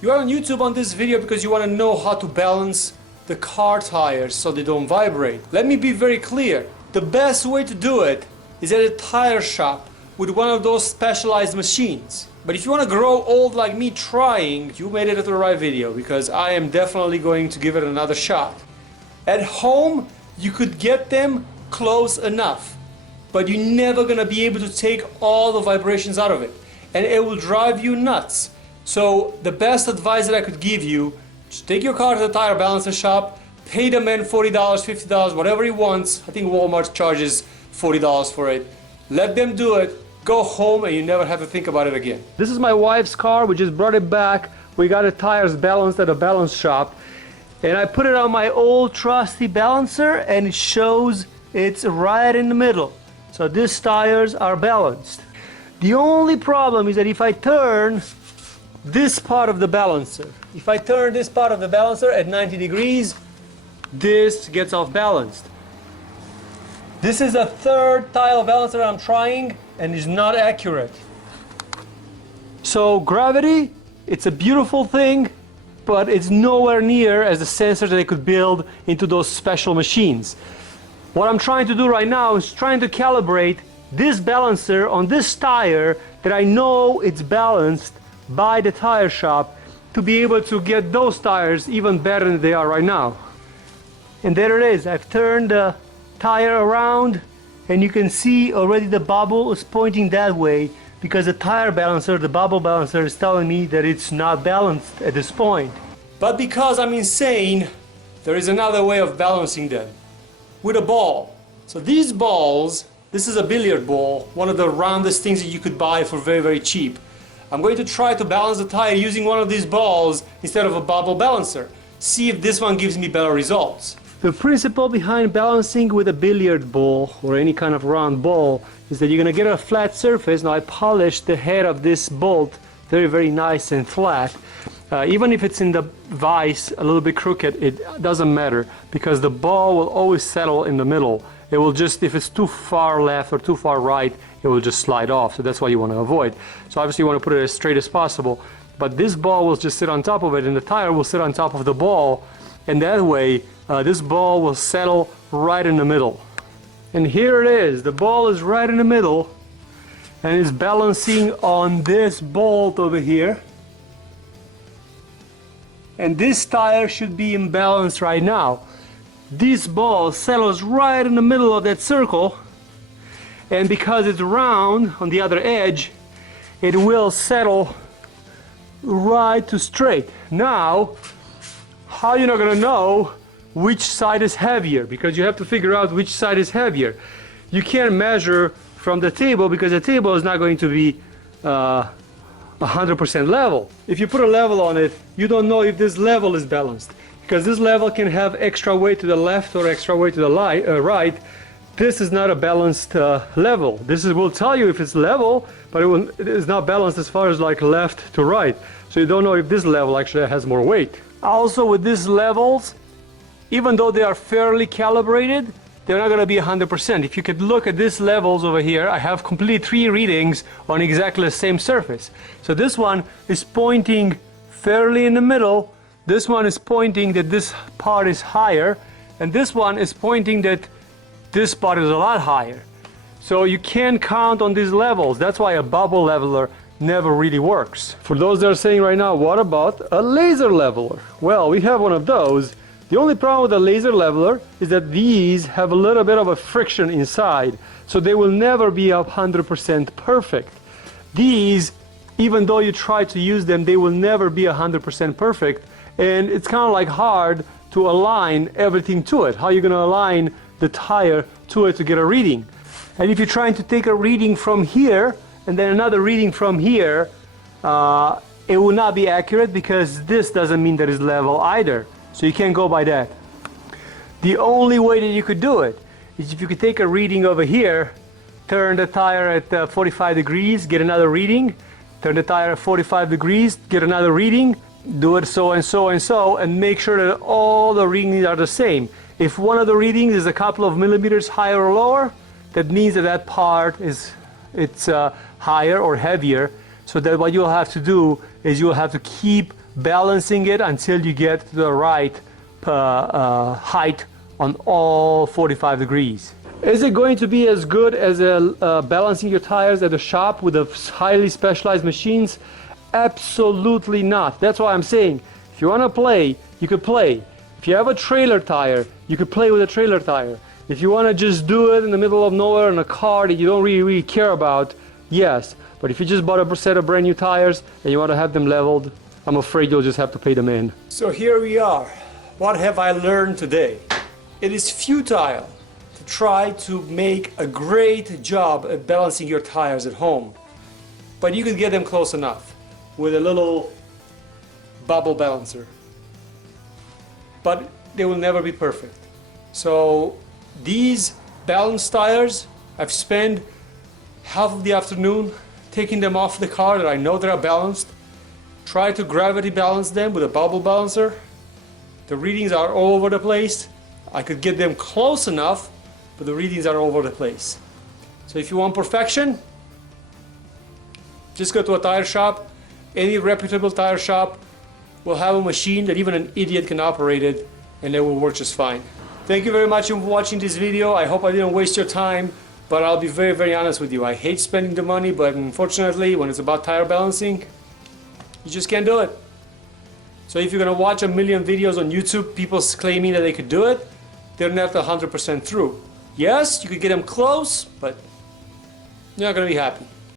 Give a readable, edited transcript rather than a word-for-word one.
You are on YouTube on this video because you want to know how to balance the car tires so they don't vibrate. Let me be very clear. The best way to do it is at a tire shop with one of those specialized machines. But if you want to grow old like me trying, you made it to the right video because I am definitely going to give it another shot. At home, you could get them close enough, but you're never gonna be able to take all the vibrations out of it, and it will drive you nuts. So the best advice that I could give you, just take your car to the tire balancer shop, pay the man $40, $50, whatever he wants. I think Walmart charges $40 for it. Let them do it, go home, and you never have to think about it again. This is my wife's car. We just brought it back. We got the tires balanced at a balance shop, and I put it on my old trusty balancer, and it shows it's right in the middle. So these tires are balanced. The only problem is that if I turn this part of the balancer, at 90 degrees, this gets off balanced. This is a third tile balancer I'm trying, and it's not accurate. So gravity, it's a beautiful thing, but it's nowhere near as the sensor that they could build into those special machines. What I'm trying to do right now is trying to calibrate this balancer on this tire that I know it's balanced by the tire shop to be able to get those tires even better than they are right now. And there it is. I've turned the tire around, and you can see already the bubble is pointing that way because the tire balancer, the bubble balancer, is telling me that it's not balanced at this point. But because I'm insane, there is another way of balancing them. With a ball. So these balls, this is a billiard ball, one of the roundest things that you could buy for very, very cheap. I'm going to try to balance the tire using one of these balls instead of a bubble balancer. See if this one gives me better results. The principle behind balancing with a billiard ball or any kind of round ball is that you're going to get a flat surface. Now I polished the head of this bolt very, very nice and flat. Even if it's in the vise a little bit crooked, it doesn't matter because the ball will always settle in the middle. It will just, if it's too far left or too far right, it will just slide off. So that's what you want to avoid. So obviously you want to put it as straight as possible. But this ball will just sit on top of it, and the tire will sit on top of the ball, and that way this ball will settle right in the middle. And here it is. The ball is right in the middle, and it's balancing on this bolt over here. And this tire should be in balance right now. This ball settles right in the middle of that circle, and because it's round on the other edge, it will settle right to straight. Now, how are you not gonna know which side is heavier? Because you have to figure out which side is heavier. You can't measure from the table because the table is not going to be 100% level. If you put a level on it, you don't know if this level is balanced because this level can have extra weight to the left or extra weight to the right. This is not a balanced level. This will tell you if it's level, but it is not balanced as far as like left to right. So you don't know if this level actually has more weight. Also with these levels, even though they are fairly calibrated, they're not going to be 100%. If you could look at these levels over here, I have complete 3 readings on exactly the same surface. So this one is pointing fairly in the middle. This one is pointing that this part is higher, and this one is pointing that this part is a lot higher. So you can't count on these levels. That's why a bubble leveler never really works. For those that are saying right now, what about a laser leveler? Well, we have one of those. The only problem with a laser leveler is that these have a little bit of a friction inside, so they will never be 100% perfect. These, even though you try to use them, they will never be 100% perfect, and it's kind of like hard to align everything to it. How are you going to align the tire to it to get a reading? And if you're trying to take a reading from here and then another reading from here, it will not be accurate because this doesn't mean that it's level either. So you can't go by that. The only way that you could do it is if you could take a reading over here, turn the tire at 45 degrees, get another reading, turn the tire at 45 degrees, get another reading, do it so and so and so, and make sure that all the readings are the same. If one of the readings is a couple of millimeters higher or lower, that means that that part is higher or heavier, so that what you'll have to do is you'll have to keep balancing it until you get to the right height on all 45 degrees. Is it going to be as good as balancing your tires at the shop with the highly specialized machines? Absolutely not. That's why I'm saying, if you want to play, you could play. If you have a trailer tire, you could play with a trailer tire. If you want to just do it in the middle of nowhere in a car that you don't really care about, yes. But if you just bought a set of brand new tires and you want to have them leveled, I'm afraid you'll just have to pay them in. So here we are. What have I learned today? It is futile to try to make a great job at balancing your tires at home. But you could get them close enough with a little bubble balancer. But they will never be perfect. So these balanced tires, I've spent half of the afternoon taking them off the car that I know that are balanced. Try to gravity balance them with a bubble balancer. The readings are all over the place. I could get them close enough, but the readings are all over the place. So if you want perfection, just go to a tire shop. Any reputable tire shop will have a machine that even an idiot can operate it, and it will work just fine. Thank you very much for watching this video. I hope I didn't waste your time, but I'll be very, very honest with you. I hate spending the money, but unfortunately, when it's about tire balancing, you just can't do it. So if you're gonna watch a million videos on YouTube, people claiming that they could do it, they're not 100% through. Yes, you could get them close, but you're not gonna be happy.